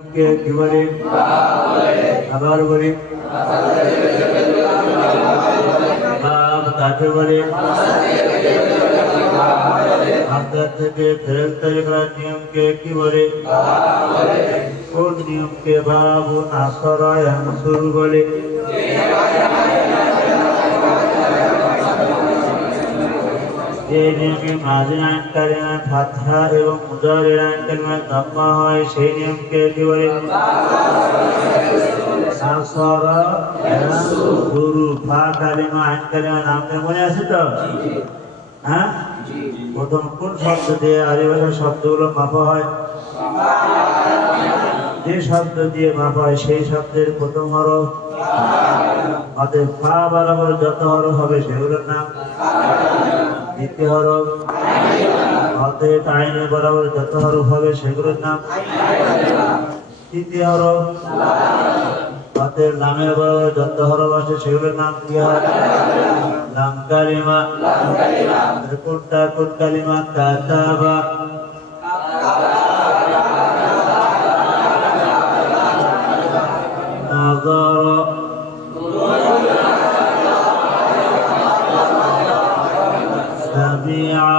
কে কি বলে আবার বলি বাপ কাকে বলে আত্মা থেকে ফেরত তৈরি করার নিয়মকে কি বলে কোন নিয়মকে বাবু আশ্রয় শুরু বলে যে নিয়মে মাঝির আইন কালিমায় ফাতহা এবং মুজাহিরের আইন কালিমায় দাম্মা হয় সেই নিয়মকে কি বলে গুরু ফা কালিমা আইন কালিমা নামটা মনে আছে তো হ্যাঁ প্রথম কোন শব্দ দিয়ে আরবি ভাষার শব্দগুলো মাপা হয় যে শব্দ দিয়ে মাপা হয় সেই শব্দের প্রথম হরফ অতএব ফা বরাবর যত হরফ হবে সেগুলোর নাম দ্বিতীয় হরফ অতএব আইনের বরাবর যত হরফ হবে সেগুলোর নাম তৃতীয় হরফ অতএব লামের বরাবর যত হরফ আছে সেগুলোর নাম কি হয় লাম কালিমা কোনটা কোন কালিমা কাতাবা নাযারা সামিআ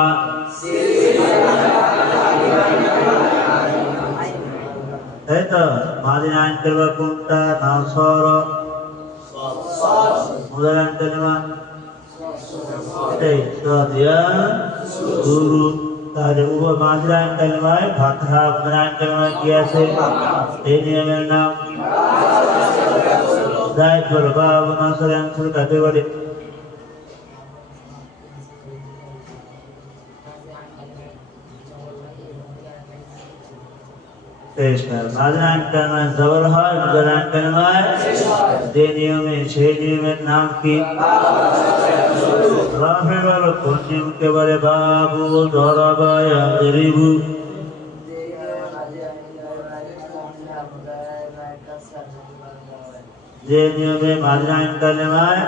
এই তো মাদিন আইন কালিমা কোনটা নাসারা মুজাহির আইন কালিমা এই সাদিয়া গুরু তাহলে উভয় মাদিন আইন কালিমায় ফাতহা মুজাহির আইন কালিমায় কি আছে এই নিয়মের নাম জায়েদ বল বাবু নাসর আনসার কাকে বলে মাদিন আইন কালিমায় জবর হয় মুজাহির আইন কালিমায় যে নিয়মে সেই নিয়মের নাম কি রাফে বল কোন নিয়মকে বলে বাবু দরাবা ইয়াদরিবু যে নিয়মে মাদিন আইন কালিমায়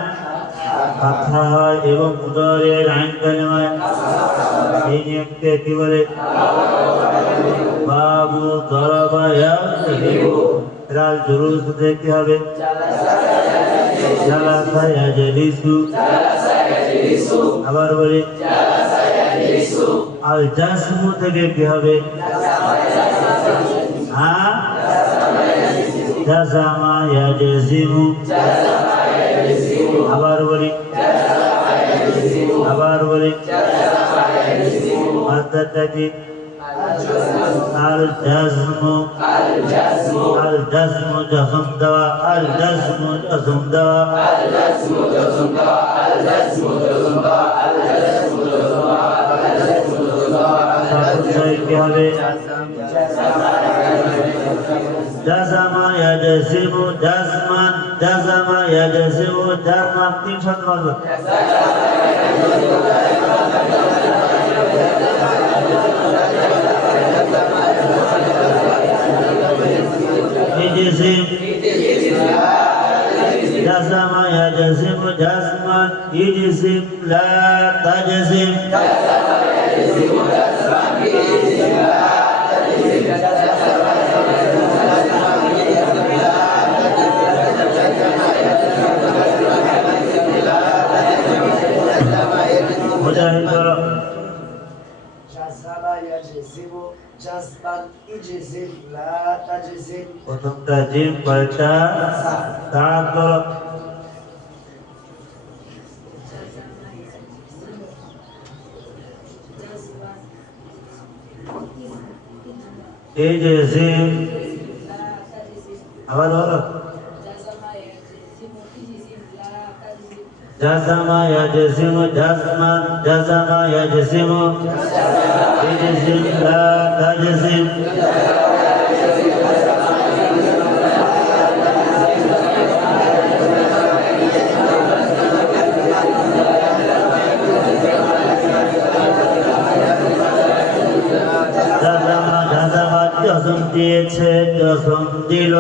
ফাতহা হয় এবং মুজাহিরের আইন কালিমায় এই নিয়মকে কি বলে বাবু দরাবা ইয়াদরিবু রাল জুরুস দেখতে হবে জালাসা ইয়াজলিসু আবার বলি আল জাসমু থেকে কি হবে হ্যাঁ জাজামা ইয়াজজিমু আবার বলি মাদ্দাটাকে আল জাজমু জজম দেওয়া আল জাজমু জজম দেওয়া কি হবে জাজামা ইয়াজজিমু জাজমান জাজামা ইয়াজজিমু জাজমান তিন শব্দ বলবো يجزم جزم يجزم جزما يجزم لا تجزم مجاهد প্রথমটা জিম পরেরটা তার বল এই যে জিম আবার বলো জাজামা ইয়াজজিমু জাজমান জাজামা ইয়াজজিমু ইজজিম লা তাজজিম জাজামা জাজামা জজম দিয়েছে জজম দিল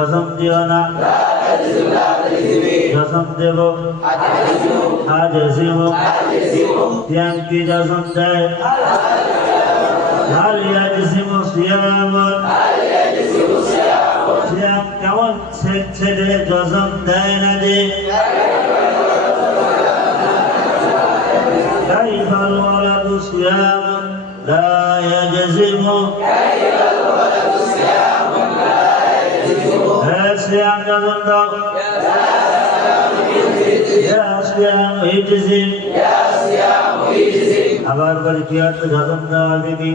জসম দিও না জসম দেব আজিমু সিয়াম কি জসম দেয় হাল ইয়াজিমু সিয়াম সিয়াম কেমন ছেড়ে জসম দেয় না যে كيف الولد صيام لا يجزم يا صيام جزم يا صيام يجزم আবার বলি কি অর্থ জজম দেওয়া দেখি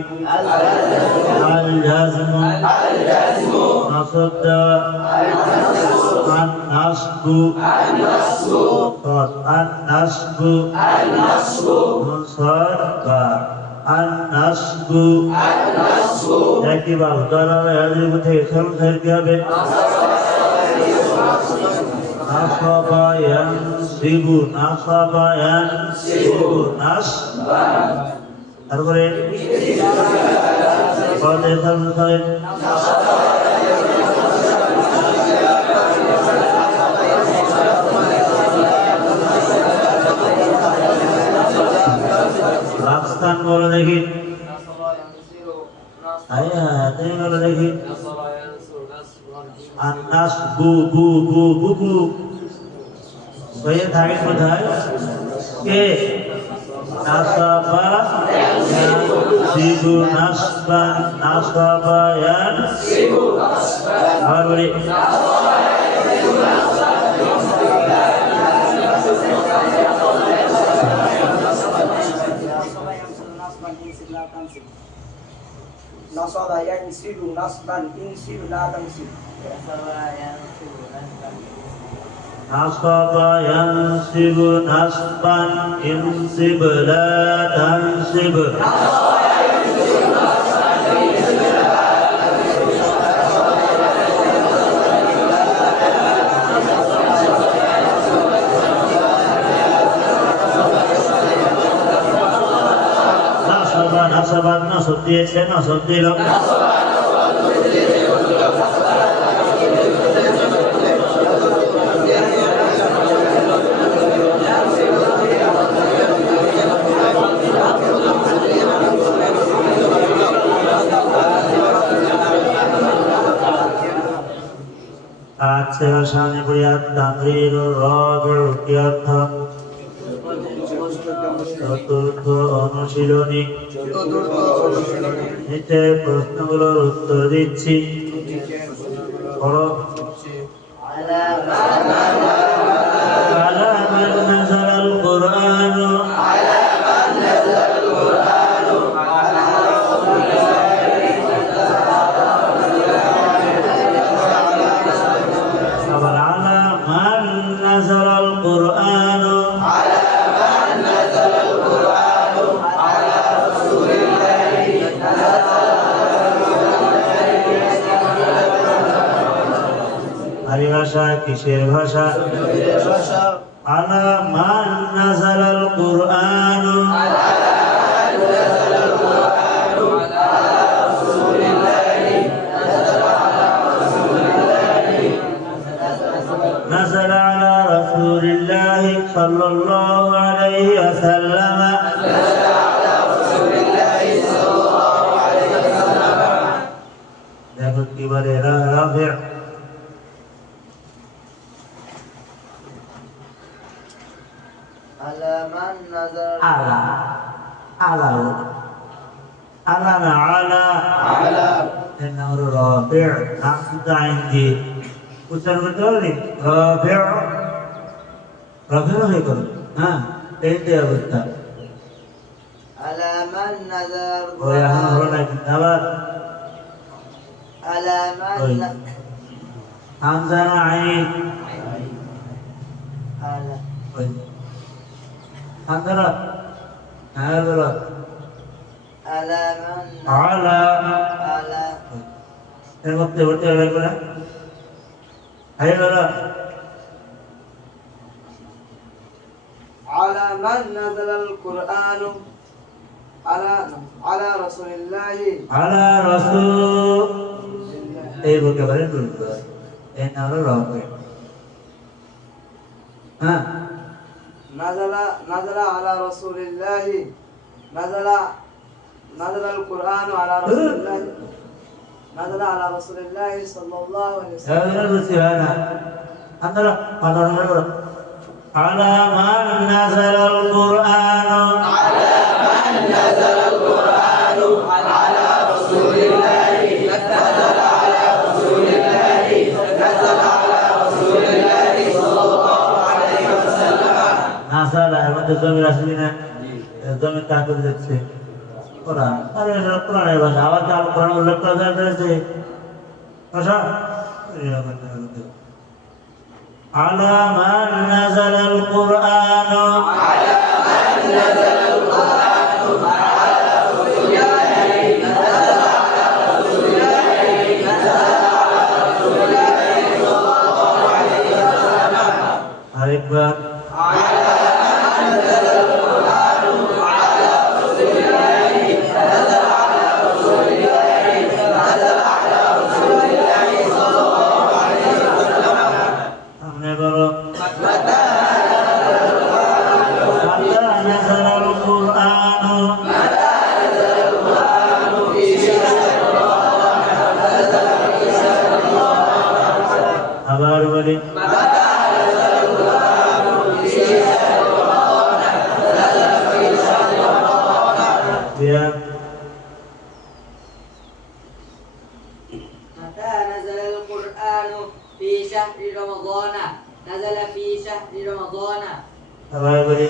আল জাজমু নাসব দেওয়া আন নাসবু আন নাসবু মুনসাবা আন নাসবু একই বাবু দলালে হাজির মধ্যে সরল সাইড কি হবে নাসাবা ইয়ানসিবু নাসাবা ইয়ানসিবু নাসবা তারপরে পদে সরল সাইড রাস্তান বলে দেখি বলে দেখি আন্নাস বু বু বু বু বু থাকে কোথায় কে নাসাবা ইয়ানসিবু নাসবান নাসাবা ইয়ানসিবু আর বলি نصب ينصب نصبا انصب لا تنصب نصب ينصب نصبا انصب لا تنصب নাসবান নাসব দিয়েছে নাসব দিল আচ্ছা সামনে পড়ি তামরির রাবিউ কি অর্থ চতুর্থ অনুশীলনী নিচে প্রশ্নগুলোর উত্তর দিচ্ছি পড়ো আলা মান নাযালাল কুরআন আবার আলা মান নাযালাল কুরআন আরবি ভাষা কিসের ভাষা আলা মান নাযালাল কুরআন نزل على رسول الله صلى الله عليه وسلم দেখো কি বলে রাফি على من نظر على على على على إنه رافع نقصد عندي উচ্চারণ করতে পারলি রাফিউ রাফিউ হয়ে গেল হ্যাঁ এই যে অবস্থা على من نظر ওই এখন হলো না আবার على من হামজা না আইন على ওই হামজা না হ্যাঁ বলো على من আলা على এর মধ্যে ভর্তি হবে না হ্যাঁ বলো على من نزل القرآن على رسول الله আলা রাসূল এই বলতে পারেন এর নাম হলো রফে। হ্যাঁ, نزل على رسول الله نزل القرآن على رسول الله نزل على رسول الله صلى الله عليه وسلم على من نزل القرآن على رسول الله نزل على رسول الله نزل على رسول الله صلى الله عليه وسلم নাসালা এর মধ্যে জমির আসবি না, জমি কাকে দিচ্ছে কোরআন। আরে এটা কোরআনের ভাষা, আবার কি আল কোরআন উল্লেখ করা যায় পেরেছে ভাষা? على من نزل القرآن على من نزل القرآن على رسول الله نزل على رسول الله نزل على رسول الله صلى الله عليه وسلم আরেকবার على من نزل القرآن على رسول الله نزل على رسول الله نزل على رسول الله صلى الله عليه وسلم সামনে বলো متى متى نزل القرآن متى نزل القرآن في شهر رمضان نزل في شهر رمضان আবার বলি متى نزل القرآن في شهر رمضان نزل في شهر رمضان يا متى نزل القرآن في شهر رمضان نزل في شهر رمضان আবার বলি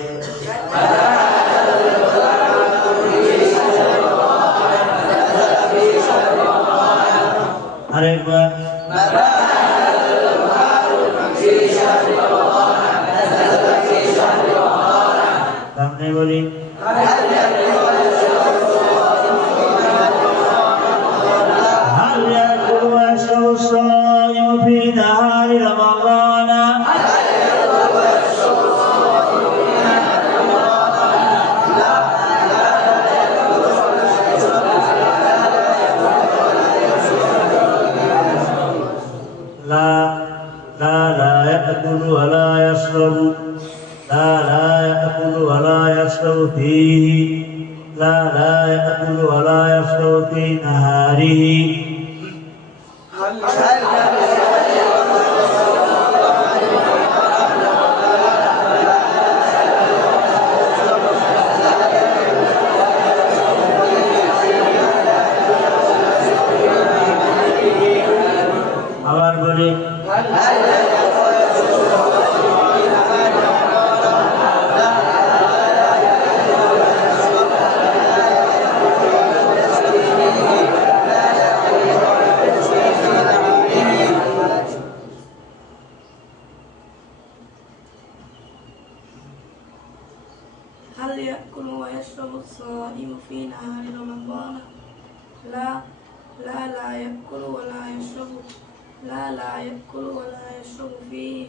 আরেকবার সামনে বলি هل يأكل ويشرب الصائم في نهار رمضان لا يأكل ولا يشرب لا يأكل ولا يشرب فيه لا يأكل ولا يشرب في نهاره আবার বলি هل يأكل ويشرب الصائم في نهار رمضان؟ لا يأكل ولا يشرب لا يأكل ولا يشرب فيه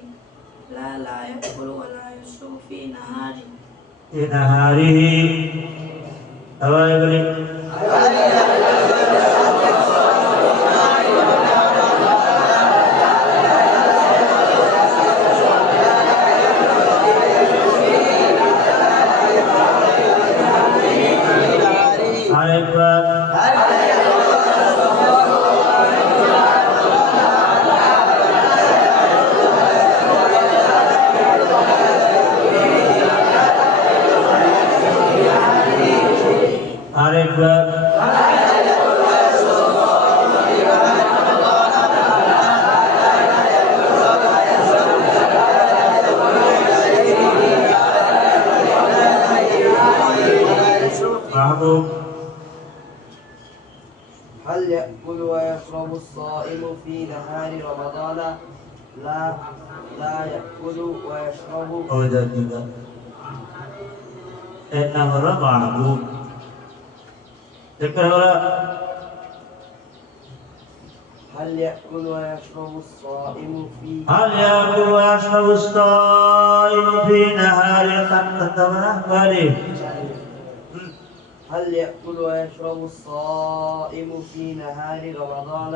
لا يأكل ولا يشرب في نهاره في نهاره আবার বলি আরেকবার আরেকবার মাহবুব هل يأكل ويشرب الصائم في نهار رمضان؟ لا يأكل ويشرب অবদানিকা এর নাম হলো মাহবুব। দেখতে হলো هل يأكل ويشرب الصائم في هل يأكل ويشرب الصائم في نهار بالي هل يأكل ويشرب الصائم في نهار رمضان؟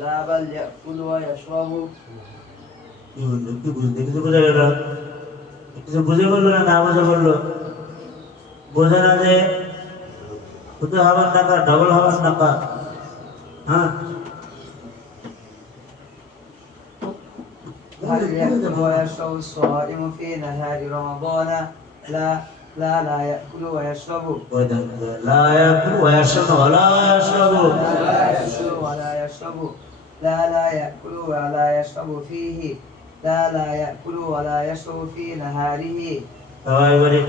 لا بل يأكل ويشرب কি বুঝতে কিছু বোঝা গেল? কিছু বুঝে বললো না বুঝে বললো? বোঝে না যে শুধু হবার টাকা ডবল হবার টাকা। হ্যাঁ هل يأكل ويشرب الصائم في نهار رمضان؟ لا لا يأكل ويشرب لا يأكل ويشرب ولا يشرب لا يأكل ولا يشرب لا يأكل ولا يشرب فيه لا يأكل ولا يشرب في نهاره সবাই বলি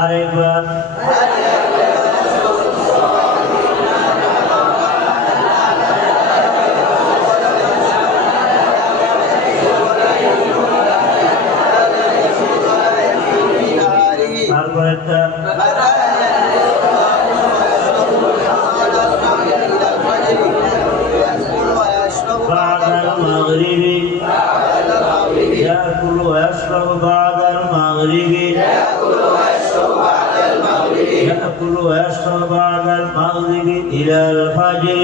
আরেকবার তারপরেরটা بعد المغرب يأكل ويشرب بعد المغرب يأكل ويشرب بعد المغرب إلى الفجر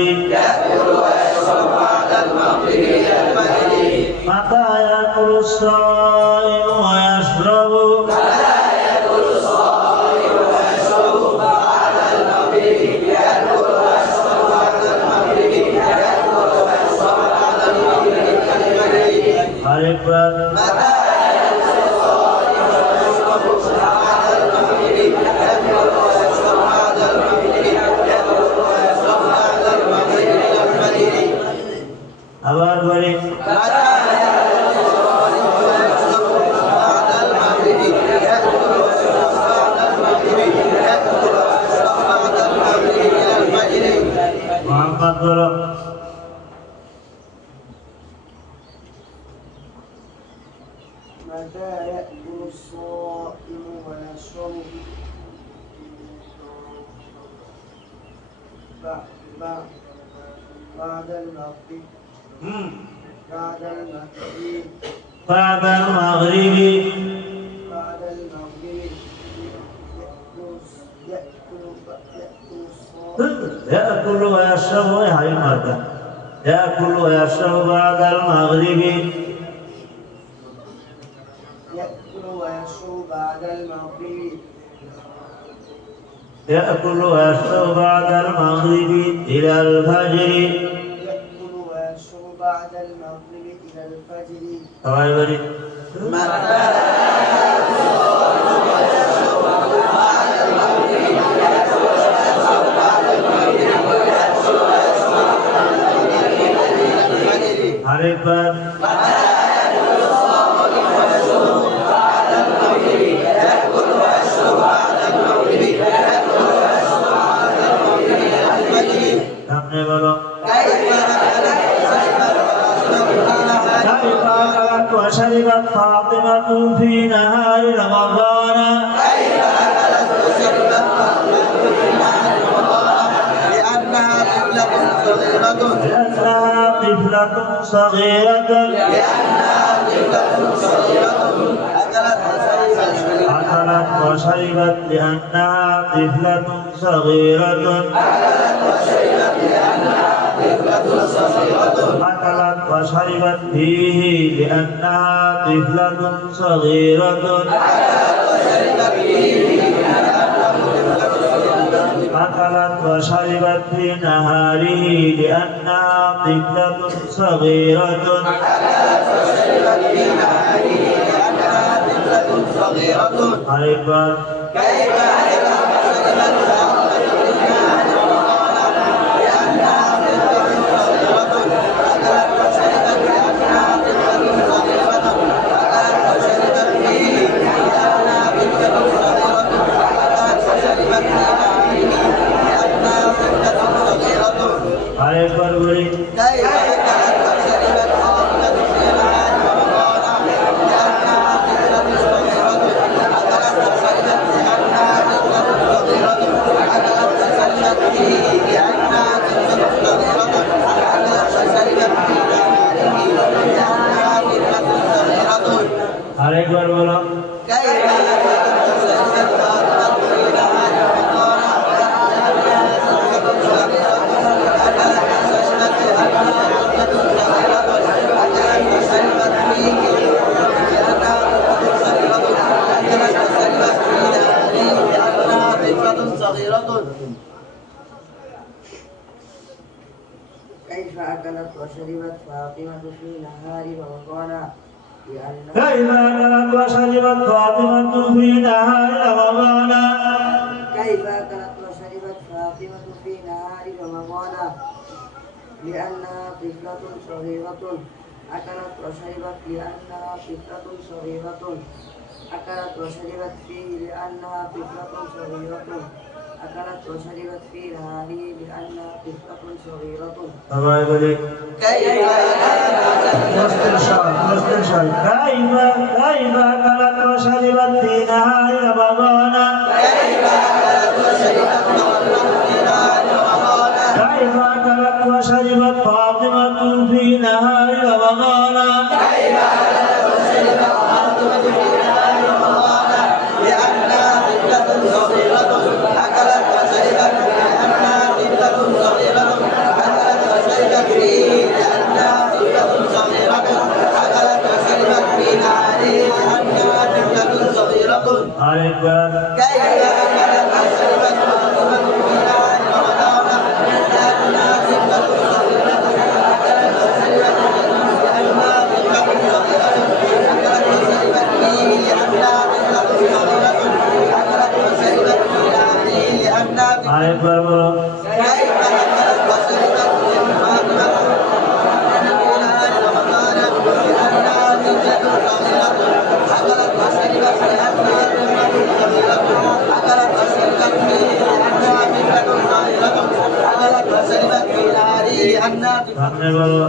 متى يأكل الصائم ويشرب আরেকবার আবার বলি মোহাম্মদ বলো متى يأكل الصائم ويشرب بعد المغرب بعد المغرب بعد المغرب بعد المغرب يأكل الصائم يأكل ويشرب هاي المرة يأكل ويشرب بعد المغرب يأكل ويشرب بعد المغرب يأكل ويشرب بعد المغرب إلى الفجر يأكل ويشرب بعد المغرب إلى الفجر সবাই বলি আরেকবার সামনে বলো كيف أكلت وشربت فاطمة في نهار رمضان لأنها طفلة صغيرة أكلت وشربت لأنها طفلة صغيرة أكلت وشربت فيه لأنها طفلة صغيرة أكلت وشربت في نهاره لأنها طفلة صغيرة أيضا আরেকবার বলি كيف أكلت وشربت فاطمة في نهار رمضان لأنها كيف أكلت وشربت فاطمة في نهار رمضان كيف أكلت وشربت فاطمة في نهار رمضان لأنها طفلة صغيرة أكلت وشربت لأنها طفلة صغيرة أكلت وشربت فيه لأنها طفلة صغيرة أكلت وشربت في نهاره لأنها طفلة صغيرة সবাই বলি مستنشق كيف أكلت وشربت في نهار رمضان كيف أكلت وشربت فاطمة في نهار رمضان لأنها طفلة صغيرة أكلت وشربت لأنها طفلة صغيرة أكلت وشربت فيه لأنها طفلة صغيرة أكلت وشربت في نهاره لأنها طفلة صغيرة আরেকবার كيف أكلت وشربت فاطمة في نهار رمضان لأنها طفلة صغيرة أكلت وشربت لأنها طفلة صغيرة أكلت وشربت فيه لأنها طفلة صغيرة أكلت وشربت في نهاره لأنها আরেকবার বলো كيف أكلت وشربت فاطمة في نهار رمضان لأنها طفلة صغيرة أكلت وشربت لأنها طفلة صغيرة أكلت وشربت فيه لأنها طفلة صغيرة أكلت وشربت في نهاره لأنها সামনে বলো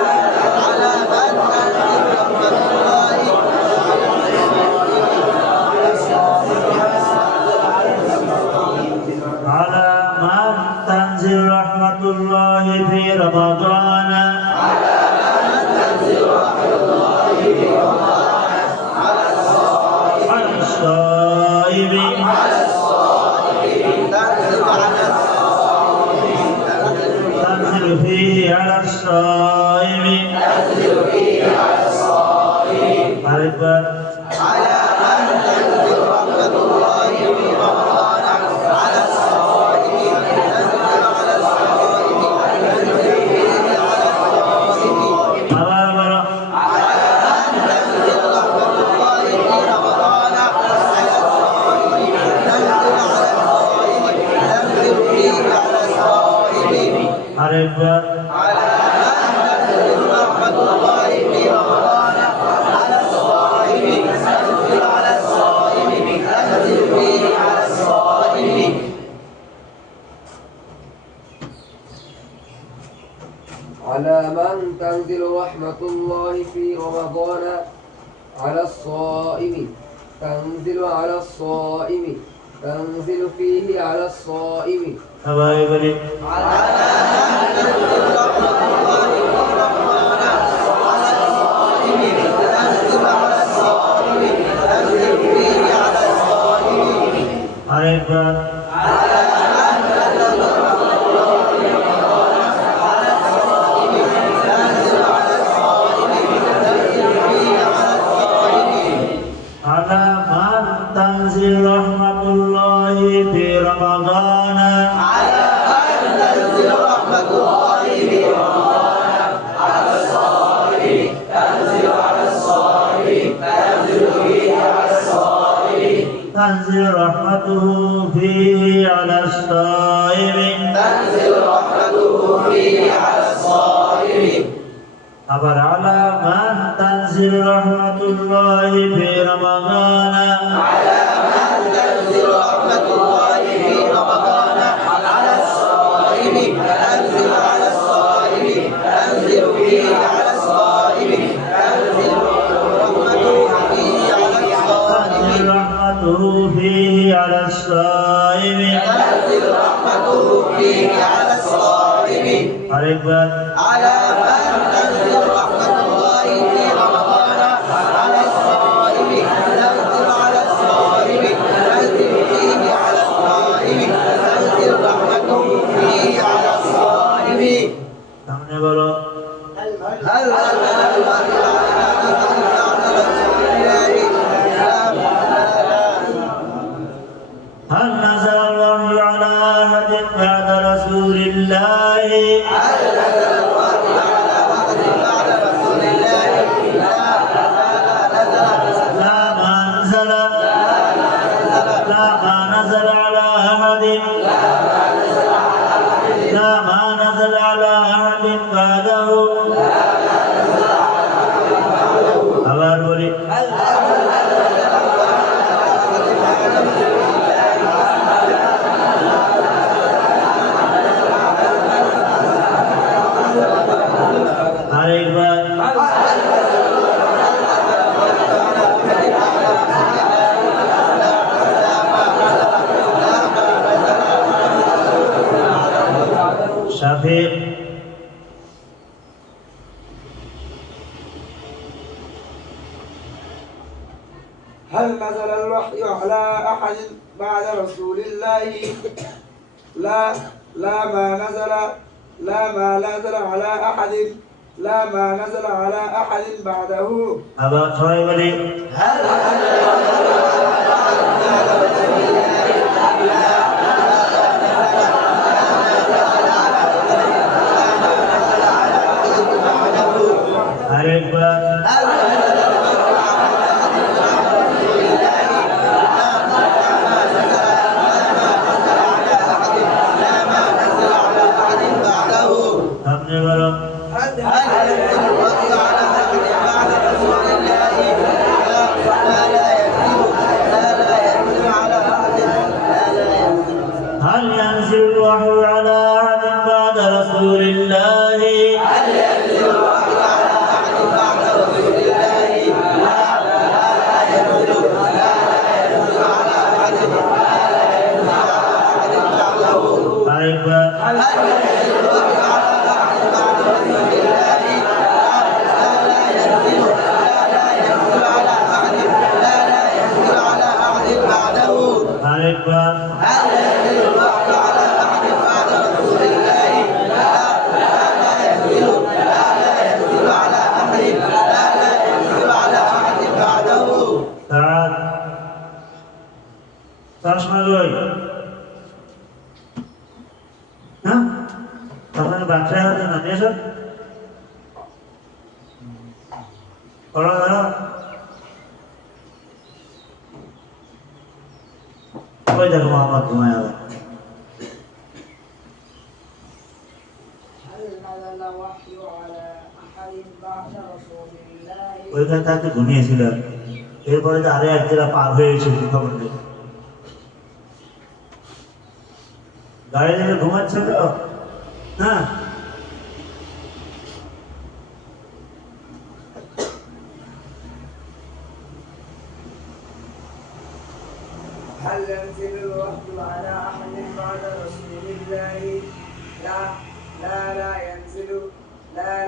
على من رحمة الله على من تنزل رحمة الله في رمضان على الصائم تنزل فيه على الصائم أكبر على من تنزل رحمة الله في رمضان على الصائم تنزل على الصائم تنزل فيه على الصائم আবার বলো على من تنزل رحمة الله في رمضان على الصائم تنزل على الصائم تنزل فيه على الصائم আরেকবার على من تنزل رحمة الله في رمضان على الصائم تنزل على الصائم تنزل فيه على الصائم على من تنزل رحمة الله في رمضان على الصائم تنزل على الصائم تنزل فيه على الصائم সবাই বলি আরেকবার على من تنزل رحمة الله في رمضان على من تنزل رحمة الله في رمضان على الصائم تنزل على الصائم تنزل فيه على الصائم تنزل رحمته فيه على الصائم تنزل رحمته فيه على الصائم আবার على من تنزل رحمة الله في رمضان على من تنزل رحمة الله في رمضان على الصائم تنزل على الصائم تنزل فيه على الصائم تنزل رحمته فيه على الصائم تنزل رحمته فيه على الصائم تنزل رحمته فيه على الصائم আরেকবার على من تنزل رحمة الله في رمضان على الصائم نزل لا ما نزل على أحد لا ما نزل على أحد بعده আবার বলি আরেকবার শাফিক هل نزل الوحي على أحد بعد رسول الله؟ لا ما نزل على أحد لا ما نزل على أحد بعده আবার সবাই বলি আরেকবার আপনি বলো هل ينزل الوحي على أحد بعد رسول الله أيوة أيوة تعال চশমা কই হ্যাঁ আপনার বাচ্চা হাতে না নিয়ে এসো করো ধরো ওই দেখো মোহাম্মদ ঘুমায় আবার ওইখানে তাকে ঘুমিয়েছিল এরপরে যে আরে এক জেলা পার হয়ে এসেছে খবর নেই গাড়ি থেকে ঘুমাচ্ছে তো হ্যাঁ هل ينزل الوحي على أحد بعد رسول الله؟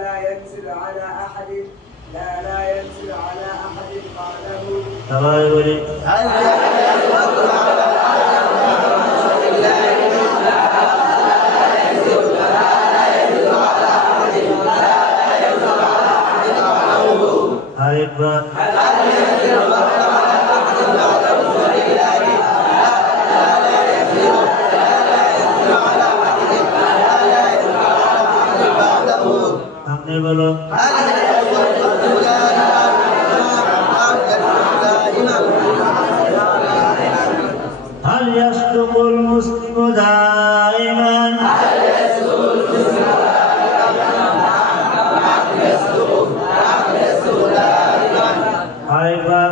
لا ينزل على أحد لا ينزل على أحد بعده সবাই বলি আরেকবার আপনি বলো هل يصدق المسلم دائما أيضا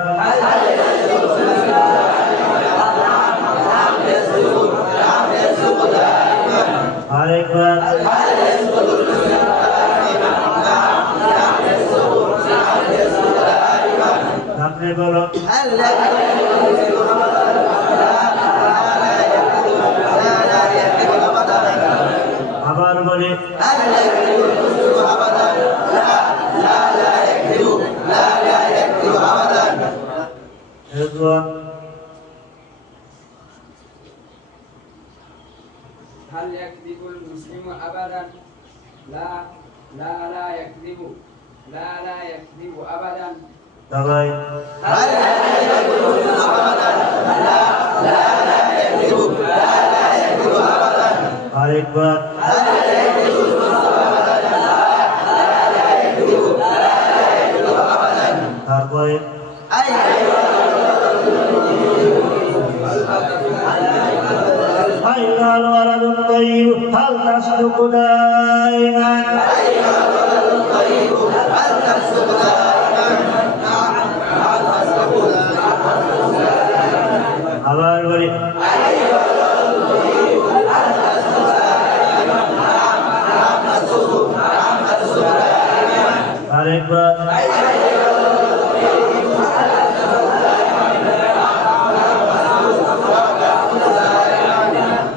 আপনি বলো আবার বলি هل يكذب المسلم أبدا؟ لا يكذب أبدا সবাই আরেকবার তারপরে تصدق دائما আবার বলি আরেকবার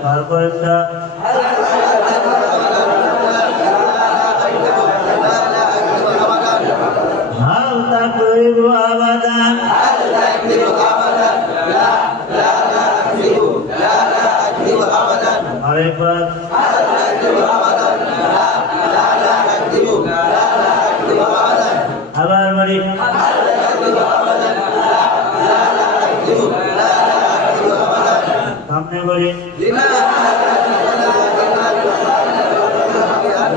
তারপরটা হাল তাকরিব আবাদান আরেকবার আবার বলি সামনে বলি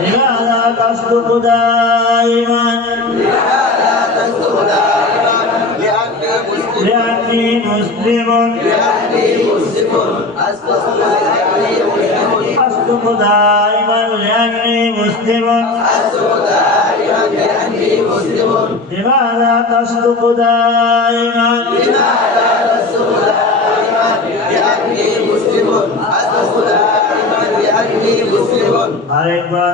لماذا تصدق دائما لأني مسلم أصدق دائما لأني مسلم لماذا تصدق دائما আরেকবার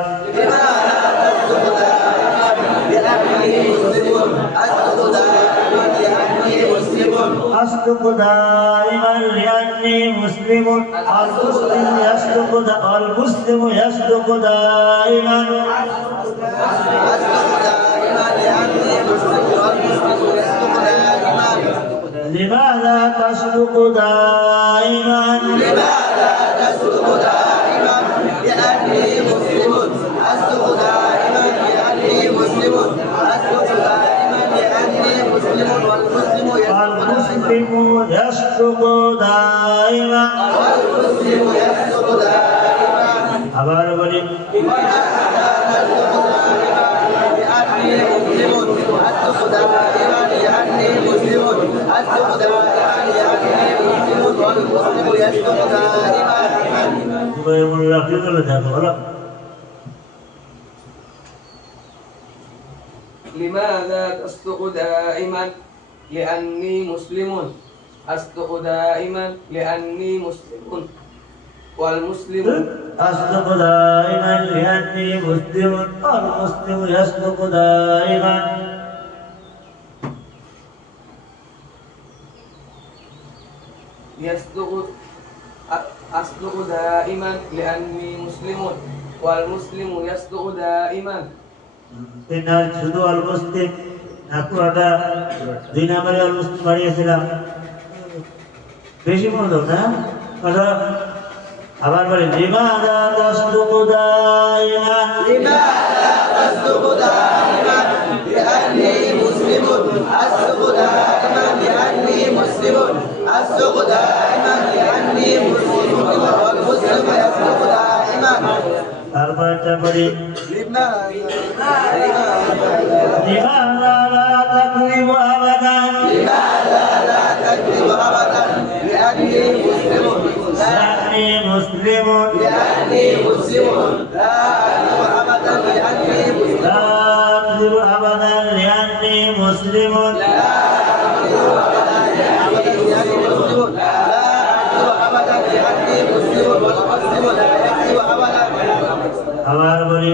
أصدق دائما لأني مسلم المسلم يصدق دائما لماذا تصدق دائما لأني مسلم أصدق دائما لأني مسلم أصدق دائما لأني مسلم والمسلم يصدق دائما والمسلم يصدق دائما আবার বলি لأني مسلم أصدق دائما لأني مسلم أصدق دائما لأني مسلم والمسلم يصدق دائما لماذا تصدق دائما لأني مسلم أصدق دائما لأني مسلم والمسلم أصدق دائما لأني مسلم والمسلم يصدق دائما أصدق دائما لأني مسلم والمسلم يصدق دائما তিনার শুধু আল মুসলিম পুরোটা 2 নম্বরে আল মুসলিম বাড়িয়েছিলাম বেশি মনে দাও না কথা আবার বলি লিমাযা তাসদুকু দাইমা لماذا تصدق دائما لأني مسلم أصدق دائما لأني مسلم أصدق دائما لأني مسلم والمسلم يصدق دائما তারপরটা বলি لماذا لا تكذب أبدا لماذا لا تكذب أبدا لأني مسلم لأني مسلم لأني مسلم لا أكذب أبدا لأني مسلم لا أكذب أبدا لأني مسلم আবার বলি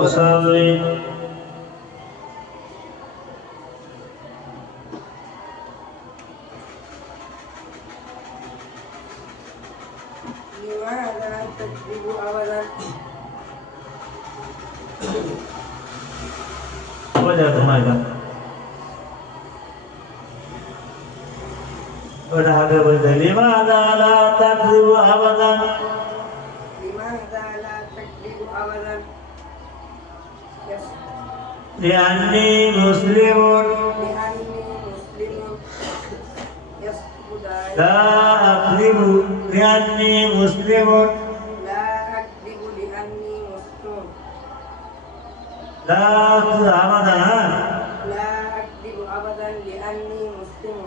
মুসাল্লি لماذا تكذب أبدا ওটা তোমার ওটা আগে বলতে লিমাযা লা তাকযিবু আবাদান لماذا لا تكذب أبدا لأني مسلم لأني مسلم يصدق دائما لا أكذب لأني مسلم لا أكذب لأني مسلم لا أبدا لا أكذب أبدا لأني مسلم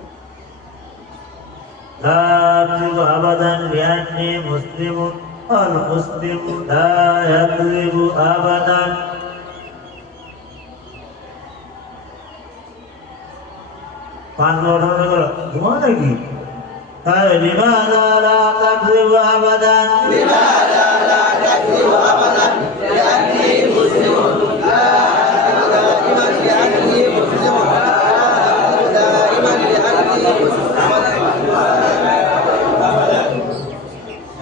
لا أكذب أبدا لأني مسلم المسلم لا يكذب أبدا لماذا لا تكذب أبدا لماذا لا تكذب أبدا لأني مسلم لا دائما لأني مسلم دائما لأني مسلم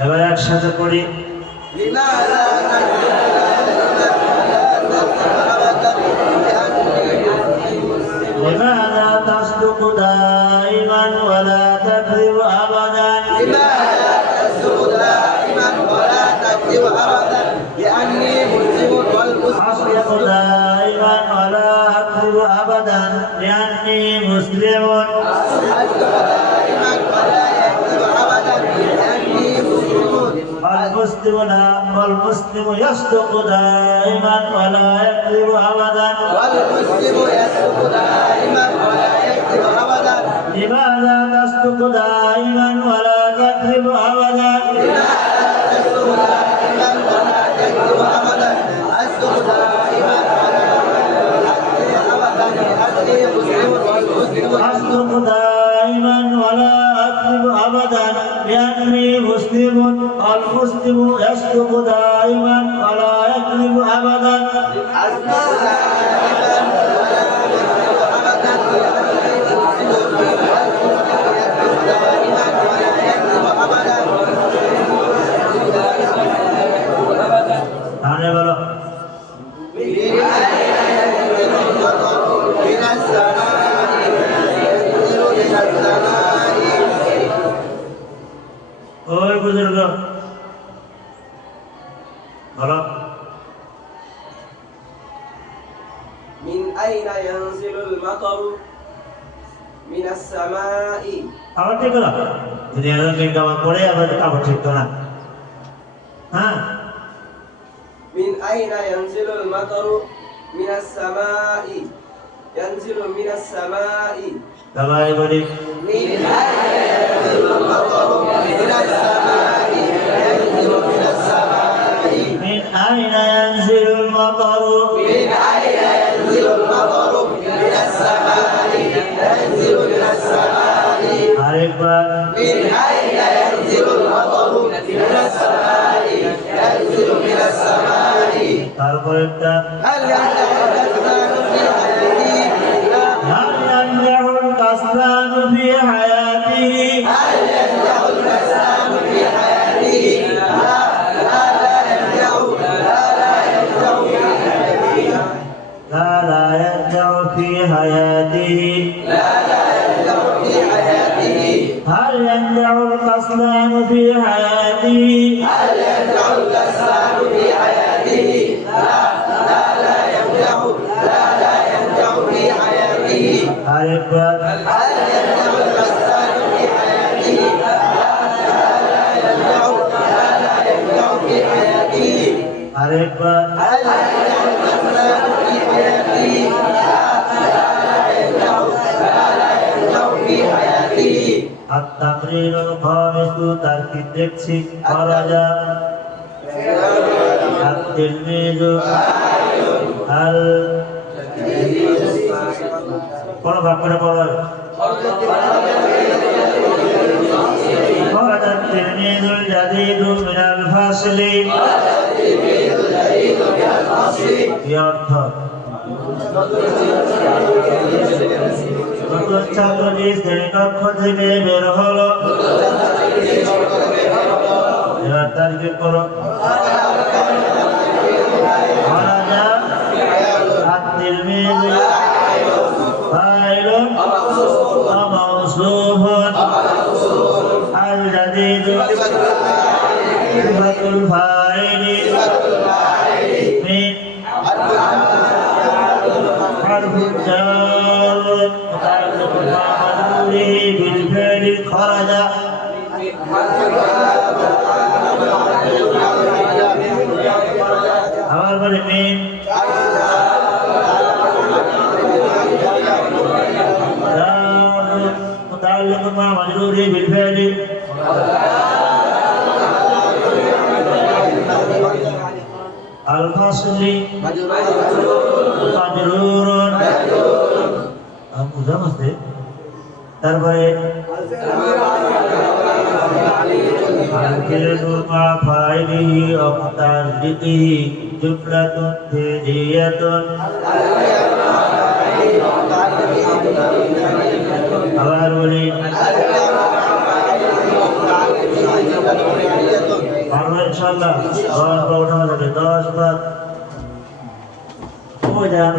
এবার একসাথে পড়ি لماذا تكذب أبدا لأني مسلم لماذا تصدق دائما ولا تكذب أبدا لماذا تصدق دائما ولا تكذب أبدا لأني مسلم والمسلم أصدق دائما ولا أكذب أبدا لأني مسلم أصدق دائما ولا يكذب أبدا لأني مسلم والمسلم يصدق دائما ولا يكذب أبدا والمسلم يصدق دائما ولا يكذب أبدا لماذا تصدق دائما ولا تكذب أبدا لماذا تصدق دائما ولا تكذب أبدا أصدق دائما ولا أكذب أبدا لأني مسلم والمسلم أصدق دائما ولا أكذب أبدا لأني مسلم المسلم يصدق دائما ولا يكذب أبدا أصدق دائما ولا أكذب أبدا لأني مسلم يكذب دائما ولا يكذب أبدا তাহলে বলো من أين ينزل المطر من السماء ينزل من السماء ওই বুজুর্গ বলো من أين ينزل المطر من السماء আবার ঠিক করো যদি এরকম কাবা পড়ে আবার কাপড় ঠিক করো না হ্যাঁ من أين ينزل المطر من السماء ينزل من السماء সবাই বলি من أين ينزل المطر من السماء ينزل من السماء من أين ينزل المطر من أين ينزل المطر من السماء ينزل من السماء আরেকবার من أين ينزل المطر من السماء ينزل من السماء তারপর একটা هل ينزل الكسلان في حياته هل ينجح الكسلان في حياته هل ينجح الكسلان في حياته لا ينجح لا ينجح في حياته لا ينجح في حياته لا ينجح في حياته هل ينجح الكسلان في حياته هل ينجح الكسلان في حياته لا ينجح لا ينجح في حياته আরেকবার هل ينجح الكسلان في حياته لا ينجح في حياته আরেকবার هل ينجح الكسلان في حياته لا ينجح في حياته التمرين الخامس تركيب দেখছি خرج التلميذ هل কোন বাক্যটা পড়ো خرج التلميذ الجديد من الفصل কি অর্থ নতুন ছাত্রটি শ্রেণীকক্ষ থেকে বের হলো এবার তারিখে করো খরাজা التلميذ فاعل وموصوف الجديد صفة الفاعل من حرف الجار متعلق بمعموله بالفعل خرج আবার বলে মিন منهما مجرور بالفعل الفصل مجرور বুঝা মাসে তারপরে الفعل مع فاعله أو متعلقه جملة فعلية আবার বলি পারবো ইনশাআল্লাহ 10 বার উঠানো যাবে 10 বার ও জান